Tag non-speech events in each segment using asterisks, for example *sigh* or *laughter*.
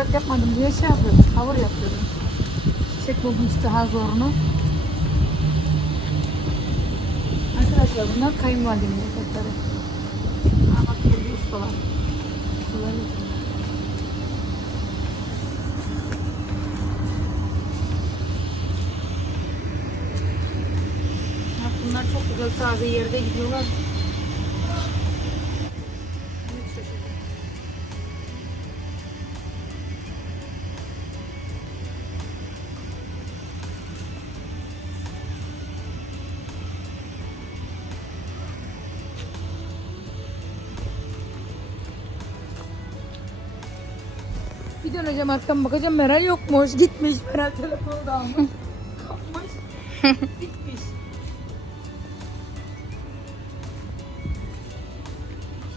Yaprak yapmadım diye şey yapıyordum. Tavır yapıyordum. Çiçek buldum işte ha zorunu. Arkadaşlar bunlar kayınvalidemin yaprakları. Ha bak geldi ustalar. Ustalar bunlar çok güzel taze yerde gidiyorlar. Bir döneceğim arkama bakacağım Meral yokmuş. Gitmiş. Meral telefonu da almış. Kapmış. *laughs* Gitmiş.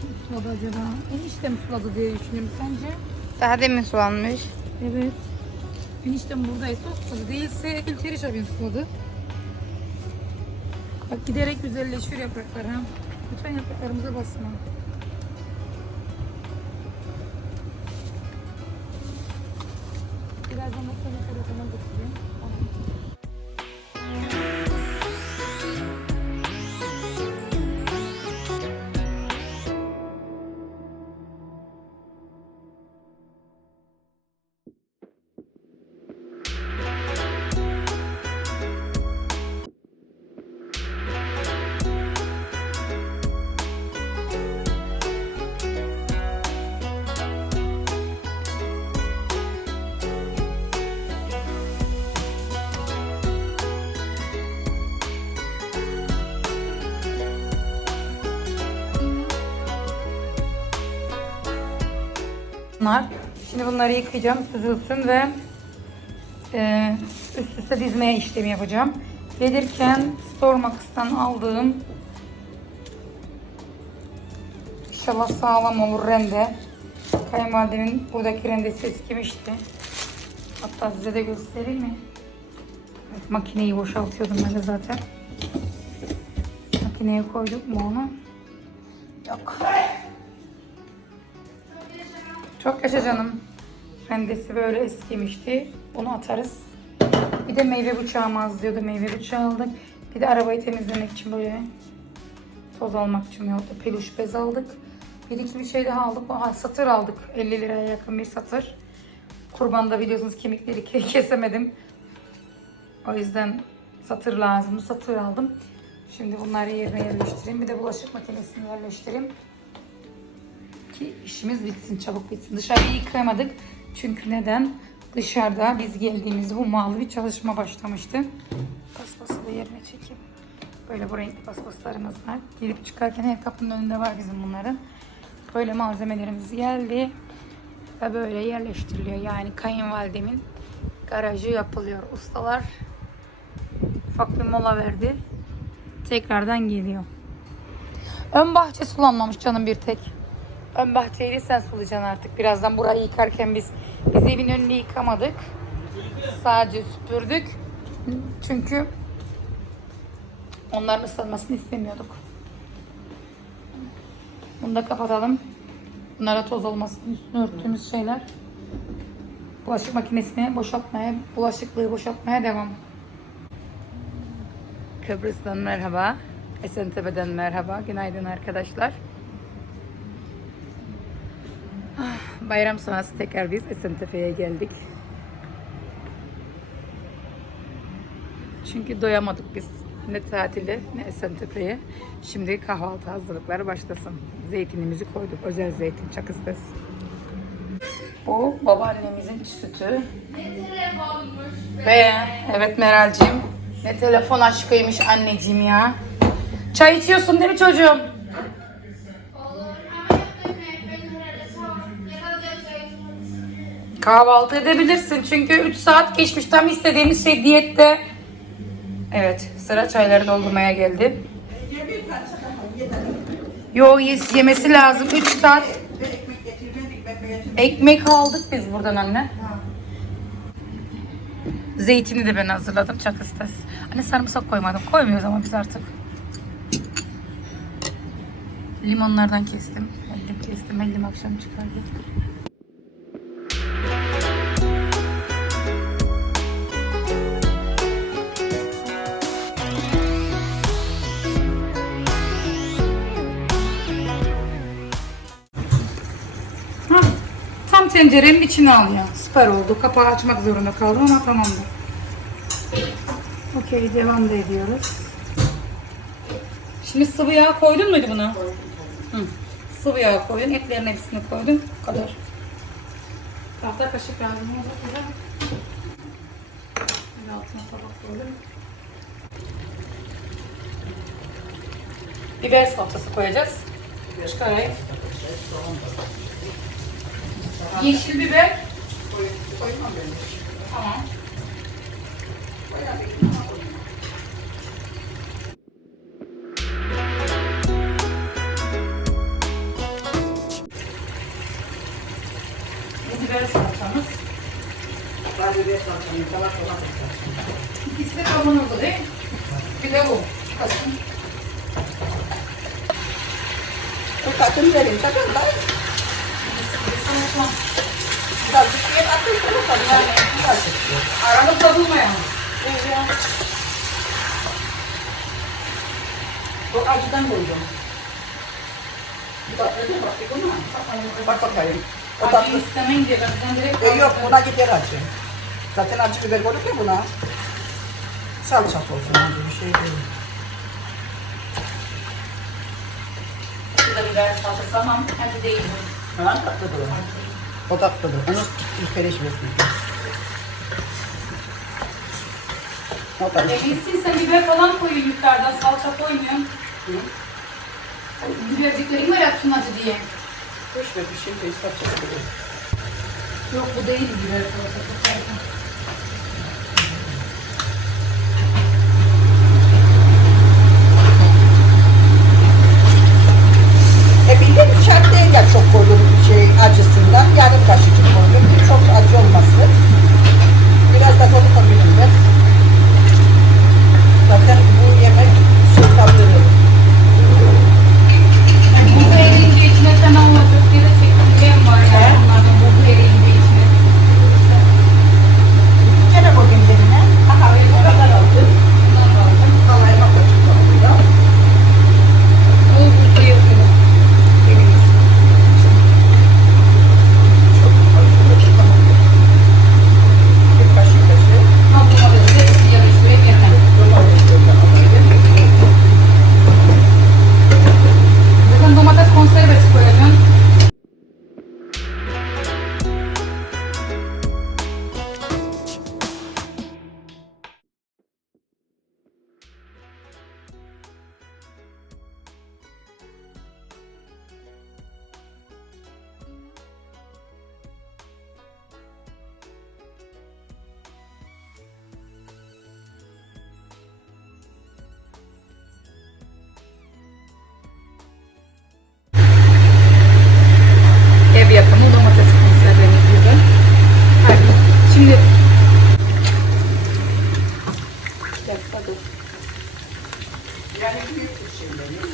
Kim suladı acaba? Enişte mi suladı diye düşünüyorum sence? Daha demin sulanmış. Evet. Eniştem buradaysa o suladı. Değilse İlteriş abin suladı. Bak giderek güzelleşiyor yapraklar ha. Lütfen yapraklarımıza basma. Birazdan da seni telefona götüreyim. Bunlar. Şimdi bunları yıkayacağım, süzülsün ve e, üst üste dizmeye işlemi yapacağım. Gelirken Stormax'tan aldığım inşallah sağlam olur rende. Kayınvalidemin buradaki rendesi eskimişti. Hatta size de göstereyim mi? Evet, makineyi boşaltıyordum ben de zaten. Makineye koyduk mu onu? Yok. Çok yaşa canım. Rendesi böyle eskimişti. Bunu atarız. Bir de meyve bıçağımız diyordu. Meyve bıçağı aldık. Bir de arabayı temizlemek için böyle toz almak için yolda peluş bez aldık. Bir iki bir şey daha aldık. Aha, satır aldık. 50 liraya yakın bir satır. Kurbanda biliyorsunuz kemikleri ke- *laughs* kesemedim. O yüzden satır lazım. Satır aldım. Şimdi bunları yerine yerleştireyim. Bir de bulaşık makinesini yerleştireyim ki işimiz bitsin, çabuk bitsin. Dışarıyı yıkayamadık. Çünkü neden? Dışarıda biz geldiğimizde hummalı bir çalışma başlamıştı. Paspası da yerine çekeyim. Böyle bu renkli paspaslarımız var. Girip çıkarken her kapının önünde var bizim bunların. Böyle malzemelerimiz geldi. Ve böyle yerleştiriliyor. Yani kayınvalidemin garajı yapılıyor. Ustalar ufak bir mola verdi. Tekrardan geliyor. Ön bahçe sulanmamış canım bir tek. Ön bahçeyi de sen sulayacaksın artık. Birazdan burayı yıkarken biz biz evin önünü yıkamadık. Sadece süpürdük. Çünkü onların ıslanmasını istemiyorduk. Bunu da kapatalım. Bunlara toz olmasın üstüne örttüğümüz şeyler. Bulaşık makinesine boşaltmaya, bulaşıklığı boşaltmaya devam. Kıbrıs'tan merhaba. Esentepe'den merhaba. Günaydın arkadaşlar. Bayram sonrası tekrar biz Esentepe'ye geldik. Çünkü doyamadık biz ne tatile ne Esentepe'ye. Şimdi kahvaltı hazırlıkları başlasın. Zeytinimizi koyduk. Özel zeytin çakıstes. Bu babaannemizin sütü. Ve evet Meral'cim ne telefon aşkıymış anneciğim ya. Çay içiyorsun değil mi çocuğum? Kahvaltı edebilirsin çünkü 3 saat geçmiş tam istediğimiz şey diyette. Evet sıra çayları doldurmaya geldi. Yo yes, yemesi lazım 3 saat. Ekmek aldık biz buradan anne. Zeytini de ben hazırladım çok istes. Anne sarımsak koymadım. Koymuyoruz ama biz artık. Limonlardan kestim. Ellim kestim. Ellim akşam çıkardı. Tencerenin içine alıyor. Süper oldu. Kapağı açmak zorunda kaldım ama tamamdır. Okey devam da ediyoruz. Şimdi sıvı yağ koydun muydu buna? Hı. Sıvı yağ koydum. Etlerin hepsini koydum. Bu kadar. Tahta kaşık lazım olacak altına tabak koydum. Biber salçası koyacağız. Çıkarayım. Yeşil biber. Koymam ben. Tamam. Bu yani. Birazcık. Arada tadılmayan. Bu acıdan koydum. Bu tatlı değil? Bak, mu? Bak bakayım. O Acı tatlı. istemeyin diye ben direkt E, yok buna gider acı. Zaten acı biber koyduk ya buna. Salçası olsun acı bir şey değil. Bu da biber salçası ama acı değil bu. Ha tatlıdır o. Tatlıdır. Onu versin. O tatlı. Sen biber falan koyuyorsun yukarıdan salça koymuyorsun. O Biberciklerin var ya acı diye. Boş ver bir şey değil salçası koy. Yok bu değil biber salçası. E bildiğin şart değil ya çok koydum Yani büyük bir şey benim.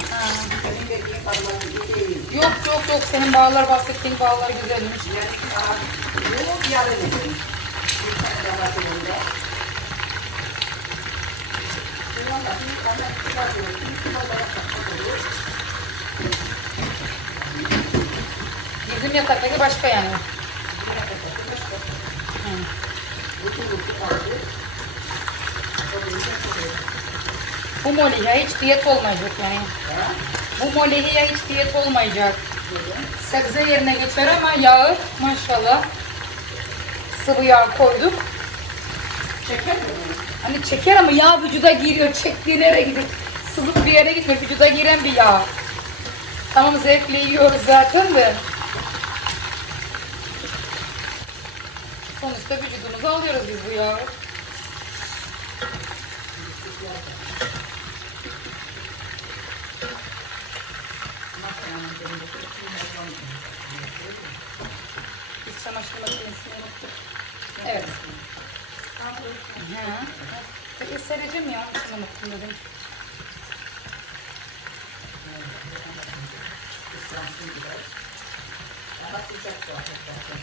Senin dediğin gibi değil. yok yok yok senin bağlar bahsettiğin bağlar güzelmiş. Yani bu yarın edin. Bir tane daha bakımında. Bundan da bir tane kibar verin. Kibar olarak bakılır. Bizim yataktaki başka yani. Bu moliya hiç diyet olmayacak yani. Bu moliya hiç diyet olmayacak. Sebze yerine geçer ama yağı maşallah sıvı yağ koyduk. Çeker mi? Hani çeker ama yağ vücuda giriyor. Çektiği nereye gidiyor? Sızıp bir yere gitmiyor. Vücuda giren bir yağ. Tamam zevkle yiyoruz zaten de. Sonuçta vücudumuza alıyoruz biz bu yağı. Şey evet. Ha. E, sereceğim ya. Şunu unuttum dedim.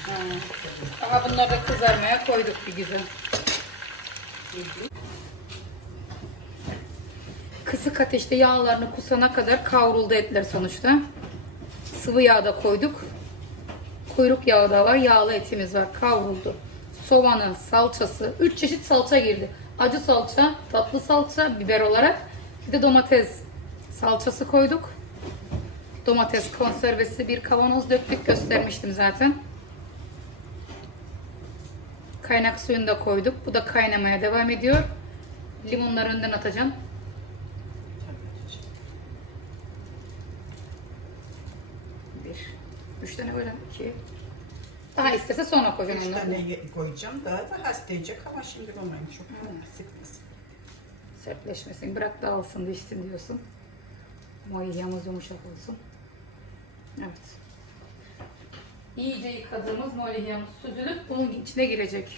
Ha. Aha bunları da kızarmaya koyduk bir güzel. Kısık ateşte yağlarını kusana kadar kavruldu etler sonuçta. Sıvı yağ da koyduk. Kuyruk yağı da var. Yağlı etimiz var. Kavruldu. Soğanı, salçası. 3 çeşit salça girdi. Acı salça, tatlı salça, biber olarak. Bir de domates salçası koyduk. Domates konservesi bir kavanoz döktük. Göstermiştim zaten. Kaynak suyunu da koyduk. Bu da kaynamaya devam ediyor. Limonları önden atacağım. Bir. Üç tane koyacağım. Daha istese sonra koyacağım Üç onları. tane ye- koyacağım. Daha da hastayacak ama şimdi olmayın çok sıkmasın. Sertleşmesin. Bırak dağılsın, düşsün diyorsun. Moyamız yumuşak olsun. Evet. İyice yıkadığımız molyamız süzülüp bunun içine girecek.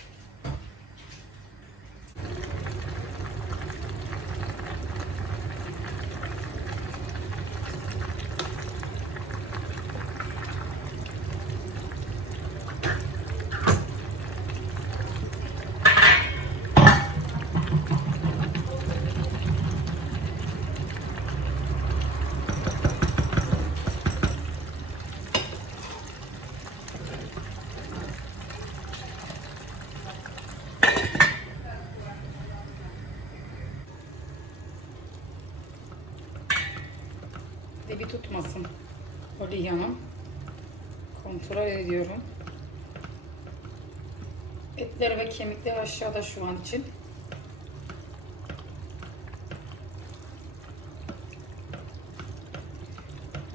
Kemikler aşağıda şu an için.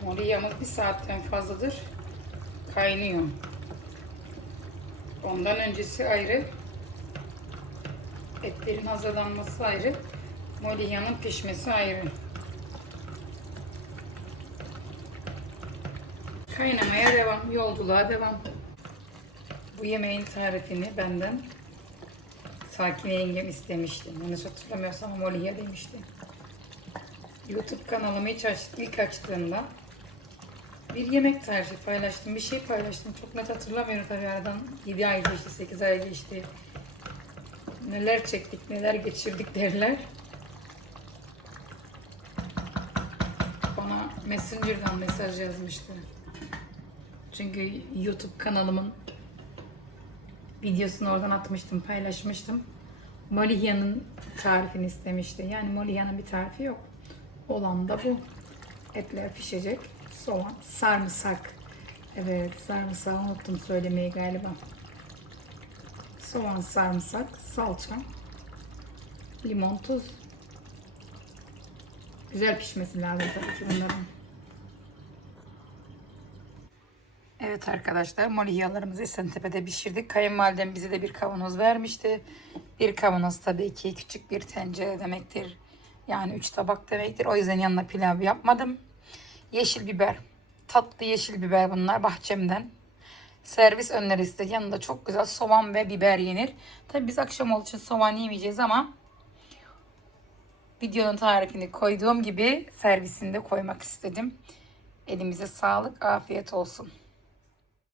Moliyamız bir saatten fazladır kaynıyor. Ondan öncesi ayrı. Etlerin hazırlanması ayrı. Moliyanın pişmesi ayrı. Kaynamaya devam, yolculuğa devam. Bu yemeğin tarifini benden Sakine yengem istemişti. Yanlış hatırlamıyorsam Moliye demişti. YouTube kanalımı ilk, aç, ilk açtığımda bir yemek tarifi paylaştım, bir şey paylaştım. Çok net hatırlamıyorum tabii aradan 7 ay geçti, 8 ay geçti. Neler çektik, neler geçirdik derler. Bana Messenger'dan mesaj yazmıştı. Çünkü YouTube kanalımın videosunu oradan atmıştım, paylaşmıştım. Molihya'nın tarifini istemişti. Yani Molihya'nın bir tarifi yok. Olan da bu. Etler pişecek. Soğan, sarımsak. Evet, sarımsağı unuttum söylemeyi galiba. Soğan, sarımsak, salça, limon, tuz. Güzel pişmesi lazım tabii ki bunların. Evet arkadaşlar molihyalarımızı Esentepe'de pişirdik. Kayınvalidem bize de bir kavanoz vermişti. Bir kavanoz tabii ki küçük bir tencere demektir. Yani üç tabak demektir. O yüzden yanına pilav yapmadım. Yeşil biber. Tatlı yeşil biber bunlar bahçemden. Servis önerisi de yanında çok güzel soğan ve biber yenir. Tabii biz akşam olduğu için soğan yemeyeceğiz ama videonun tarifini koyduğum gibi servisinde koymak istedim. Elimize sağlık, afiyet olsun.